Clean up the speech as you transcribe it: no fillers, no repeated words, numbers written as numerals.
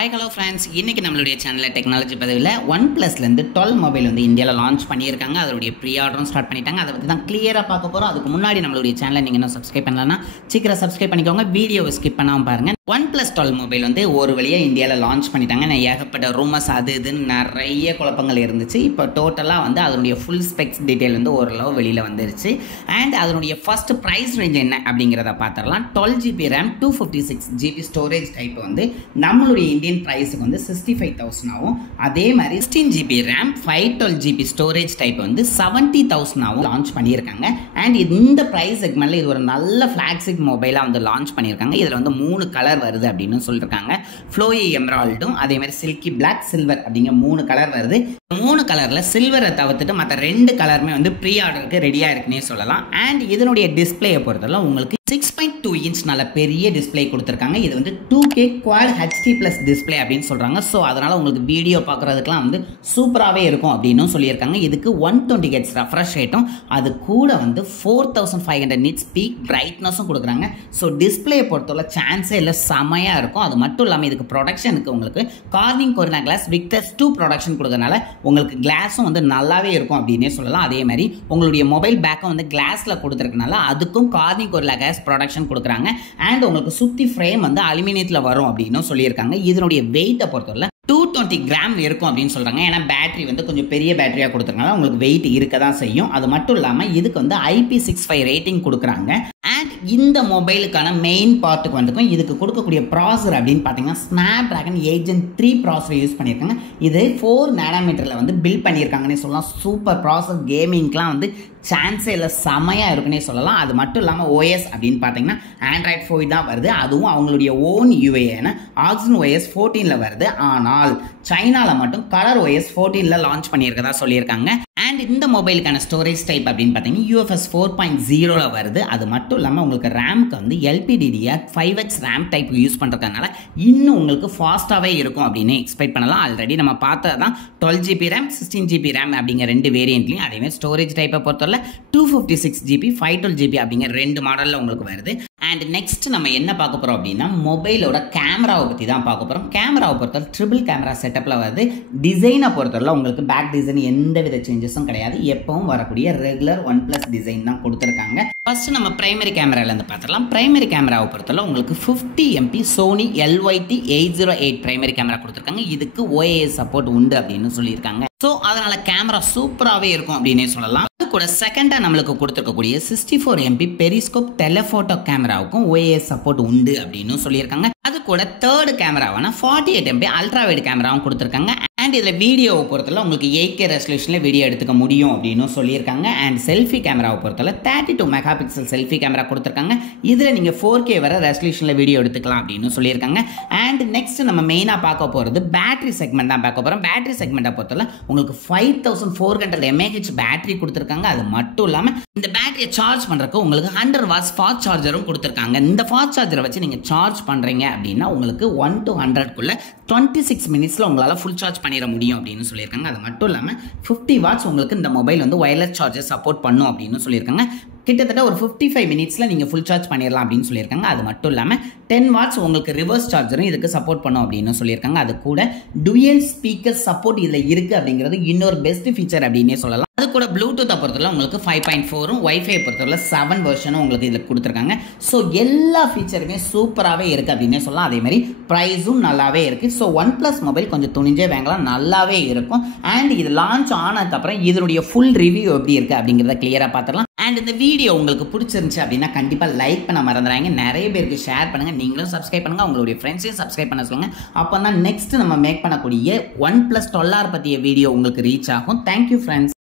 Hi hello friends, இன்னைக்கு நம்மளுடைய சேனல்ல டெக்னாலஜி பதிவில் OnePlusல இருந்து 12 மொபைல் வந்து இந்தியால லான்ச் பண்ணியிருக்காங்க. அதோட ப்ரீ ஆர்டரும் ஸ்டார்ட் பண்ணிட்டாங்க. அதை பத்தி தான் கிளியரா பார்க்க போறோம். அதுக்கு முன்னாடி நம்மளுடைய சேனலை நீங்க இன்னும் சப்ஸ்கிரைப் பண்ணலனா சீக்கிரம் சப்ஸ்கிரைப் பண்ணிக்கோங்க. வீடியோவை ஸ்கிப் பண்ணாம பாருங்க. OnePlus 12 மொபைல் வந்து ஒரு வழியா இந்தியால லான்ச் பண்ணிட்டாங்க. ஏகப்பட்ட ரூமர்ஸ் அது இதுன்னு நிறைய குழப்பங்கள் இருந்துச்சு. இப்போ டோட்டலா வந்து அதனுடைய ஃபுல் ஸ்பெக்ஸ் டீடைல் வந்து ஓரளவு வெளியில வந்துருச்சு. அண்ட் அதனுடைய ஃபர்ஸ்ட் பிரைஸ் ரேஞ்ச் என்ன அப்படிங்கறத பார்த்தறலாம். 12GB RAM 256GB storage type வந்து நம்மளுடைய இந்தியன் பிரைஸ்க்கு வந்து 65,000 ஆகும். அதே மாதிரி 16GB RAM 512GB storage type வந்து 70,000 ஆகும் லான்ச் பண்ணியிருக்காங்க. அண்ட் இந்த பிரைஸ் செக்மெண்ட்ல இது ஒரு நல்ல ஃபிளாக்ஷிப் மொபைலா வந்து லான்ச் பண்ணியிருக்காங்க. இதுல வந்து 3 கலர் வருது அப்படின்னு சொல்லிருக்காங்க. ஃப்ளோயி எமரால்டும் அதே மாதிரி சில்கி பிளாக் சில்வர் அப்படிங்கிற 3 கலர் வருது. 3 கலர்ல சில்வரை தவிர்த்துட்டு மற்ற 2 கலருமே வந்து ப்ரீ ஆர்டருக்கு ரெடியா இருக்குன்னே சொல்லலாம். அண்ட் இதனுடைய டிஸ்பிளேயை பொறுத்தவரை உங்களுக்கு 6.2 இன்ச் நல்ல பெரிய டிஸ்பிளே கொடுத்துருக்காங்க. இது வந்து 2K Quad HD Plus display அப்படின்னு சொல்றாங்க. ஸோ அதனால உங்களுக்கு வீடியோ பார்க்கறதுக்குலாம் வந்து சூப்பராகவே இருக்கும் அப்படின்னு சொல்லியிருக்காங்க. இதுக்கு 120 Hz ரெஃப்ரெஷ் ரேட்டும் அது கூட வந்து 4500 nits பீக் பிரைட்னஸும் கொடுக்குறாங்க. ஸோ டிஸ்பிளே பொறுத்தவரை சான்ஸே இல்லை, செமையா இருக்கும். அது மட்டும் இல்லாமல் இதுக்கு ப்ரொடக்ஷனுக்கு உங்களுக்கு கார்னிங் கொரினா கிளாஸ் விக்டர்ஸ் 2 ப்ரொடக்ஷன் கொடுக்கறனால உங்களுக்கு கிளாஸும் வந்து நல்லாவே இருக்கும் அப்படின்னே சொல்லலாம். அதே மாதிரி உங்களுடைய மொபைல் பேக்கும் வந்து கிளாஸ்ல கொடுத்துருக்கனால அதுக்கும் கார்னிங் கொரினா கிளாஸ் ப்ரொடக்ஷன் கொடுக்குறாங்க. அண்ட் உங்களுக்கு சுத்தி ஃப்ரேம் வந்து அலுமினியத்தில் வரும் அப்படின்னு சொல்லியிருக்காங்க. இதனுடைய வெயிட்டை பொறுத்தவரை 220 கிராம் இருக்கும் அப்படின்னு சொல்றாங்க. ஏன்னா பேட்டரி வந்து கொஞ்சம் பெரிய பேட்டரியா கொடுத்துருக்காங்க, உங்களுக்கு வெயிட் இருக்க தான் செய்யும். அது மட்டும் இல்லாமல் இதுக்கு வந்து IP65 ரேட்டிங் கொடுக்குறாங்க. அண்ட் இந்த மொபைலுக்கான மெயின் பார்ட்டுக்கு வந்துக்கும் இதுக்கு கொடுக்கக்கூடிய ப்ராசர் அப்படின்னு பார்த்தீங்கன்னா Snapdragon 8 Gen 3 ப்ராசர் யூஸ் பண்ணியிருக்காங்க. இது 4 nanometerல வந்து பில்ட் பண்ணியிருக்காங்கன்னு சொல்லலாம். சூப்பர் ப்ராசர், கேமிங்லாம் வந்து சான்ஸே இல்லை, செமையா இருக்குன்னே சொல்லலாம். அது மட்டும் இல்லாமல் OS அப்படின்னு பார்த்தீங்கன்னா Android 4 தான் வருது. அதுவும் அவங்களுடைய ஓன் UIயான OxygenOS 14ல வருது. ஆனால் சைனாவில் மட்டும் ColorOS 14ல லான்ச் பண்ணியிருக்கதா சொல்லியிருக்காங்க. அண்ட் இந்த மொபைலுக்கான ஸ்டோரேஜ் டைப் அப்படின்னு பார்த்தீங்கன்னா UFS 4.0ல வருது. அது மட்டும் இல்லாமல் உங்களுக்கு ரேம்க்கு வந்து LPDDR 5X RAM type use பண்ணுறதுனால இன்னும் உங்களுக்கு ஃபாஸ்ட்டாகவே இருக்கும் அப்படின்னு எக்ஸ்பெக்ட் பண்ணலாம். ஆல்ரெடி நம்ம பார்த்தது தான் 12GB RAM 16GB RAM அப்படிங்கிற 2 வேரியன்ட்லையும். அதேமாதிரி ஸ்டோரேஜ் டைப்பை பொறுத்தவரை 256GB 512GB அப்படிங்கிற 2 மாடலில் உங்களுக்கு வருது. அண்ட் நெக்ஸ்ட் நம்ம என்ன பார்க்க போகிறோம் அப்படின்னா மொபைலோட கேமராவை பற்றி தான் பார்க்க போகிறோம். கேமராவை பொறுத்தவரை ட்ரிபிள் கேமரா செட்டப்பில் வருது. டிசைனை பொறுத்தவரை உங்களுக்கு பேக் டிசைன் எந்த வித சேஞ்சஸும் கிடையாது. எப்பவும் வரக்கூடிய ரெகுலர் OnePlus டிசைன் தான் கொடுத்துருக்காங்க. ஃபர்ஸ்ட் நம்ம பிரைமரி கேமராலேருந்து பார்த்துடலாம். பிரைமரி கேமராவை பொறுத்தவரை உங்களுக்கு 50 MP Sony LYT 808 primary camera கொடுத்துருக்காங்க. இதுக்கு OIS சப்போர்ட் உண்டு அப்படின்னு சொல்லியிருக்காங்க. ஸோ அதனால கேமரா சூப்பராகவே இருக்கும் அப்படின்னே சொல்லலாம். அது கூட செகண்டாக நம்மளுக்கு கொடுத்துருக்கக்கூடிய 64 MP பெரிஸ்கோப் டெலஃபோட்டோ கேமராவுக்கும் OIS சப்போர்ட் உண்டு அப்படின்னு சொல்லியிருக்காங்க. அது கூட தேர்டு கேமராவான 48 MP அல்ட்ரா வைட் கேமராவும் கொடுத்துருக்காங்க. அண்ட் இதில் வீடியோவை பொறுத்தவரை உங்களுக்கு 8K ரெசல்யூஷனில் வீடியோ எடுத்துக்க முடியும் அப்படின்னு சொல்லியிருக்காங்க. அண்ட் செல்ஃபி கேமராவை பொறுத்தவரை 32 மெகா பிக்சல் செல்ஃபி கேமரா கொடுத்துருக்காங்க. இதில் நீங்கள் 4K வர ரெசல்யூஷனில் வீடியோ எடுத்துக்கலாம் அப்படின்னு சொல்லியிருக்காங்க. அண்ட் நெக்ஸ்ட் நம்ம மெயினாக பார்க்க போகிறது பேட்டரி செக்மெண்ட் தான் பார்க்க போகிறோம். பேட்டரி செக்மெண்ட்டை பொறுத்தவரை உங்களுக்கு 5400 mAh பேட்டரி கொடுத்துருக்காங்க. அது மட்டும் இல்லாமல் இந்த பேட்டரியை சார்ஜ் பண்ணுறதுக்கு உங்களுக்கு 100 வாட்ஸ் ஃபாஸ்ட் சார்ஜரும் கொடுத்துருக்காங்க. இந்த ஃபாஸ்ட் சார்ஜரை வச்சு நீங்கள் சார்ஜ் பண்ணுறீங்க அப்படின்னா உங்களுக்கு 1 to 100க்குள்ள 26 மினிட்ஸில் உங்களால் ஃபுல் சார்ஜ் பண்ணிட முடியும் அப்படின்னு சொல்லியிருக்காங்க. அது மட்டும் இல்லாமல் 50 வாட்ஸ் உங்களுக்கு இந்த மொபைல் வந்து ஒயர்லெஸ் சார்ஜர் சப்போர்ட் பண்ணும் அப்படின்னு சொல்லியிருக்காங்க. கிட்டத்தட்ட ஒரு 55 மினிட்ஸில் நீங்கள் ஃபுல் சார்ஜ் பண்ணிடலாம் அப்படின்னு சொல்லியிருக்காங்க. அது மட்டும் இல்லாமல் 10 வாட்ஸ் உங்களுக்கு ரிவர்ஸ் சார்ஜரும் இதுக்கு சப்போர்ட் பண்ணும் அப்படின்னு சொல்லியிருக்காங்க. அது கூட டுயல் ஸ்பீக்கர் சப்போர்ட் இதில் இருக்குது அப்படிங்கிறது இன்னொரு பெஸ்ட் ஃபீச்சர் அப்படின்னே சொல்லலாம். அது கூட ப்ளூடூத்தை பொறுத்தவரை உங்களுக்கு 5.4ம் வைஃபை பொறுத்தவரை 7 வெர்ஷனும் உங்களுக்கு இதில் கொடுத்துருக்காங்க. ஸோ எல்லா ஃபீச்சருமே சூப்பராகவே இருக்குது அப்படின்னே சொல்லலாம். அதே மாதிரி ப்ரைஸும் நல்லாவே இருக்குது. ஸோ OnePlus மொபைல் கொஞ்சம் துணிஞ்சே வாங்கலாம், நல்லாவே இருக்கும். அண்ட் இது லான்ச் ஆனதுக்கப்புறம் இதனுடைய ஃபுல் ரிவ்யூ எப்படி இருக்குது அப்படிங்கிறத கிளியராக பார்த்துடலாம். அண்ட் இந்த வீடியோ உங்களுக்கு பிடிச்சிருந்துச்சு அப்படின்னா கண்டிப்பாக லைக் பண்ண மறந்துடாங்க. நிறைய பேருக்கு ஷேர் பண்ணுங்கள், நீங்களும் சப்ஸ்கிரைப் பண்ணுங்கள், உங்களுடைய ஃப்ரெண்ட்ஸையும் சப்ஸ்கிரைப் பண்ண சொல்லுங்கள். அப்போ தான் நெக்ஸ்ட் நம்ம மேக் பண்ணக்கூடிய OnePlus 12R பற்றிய வீடியோ உங்களுக்கு ரீச் ஆகும். Thank you friends.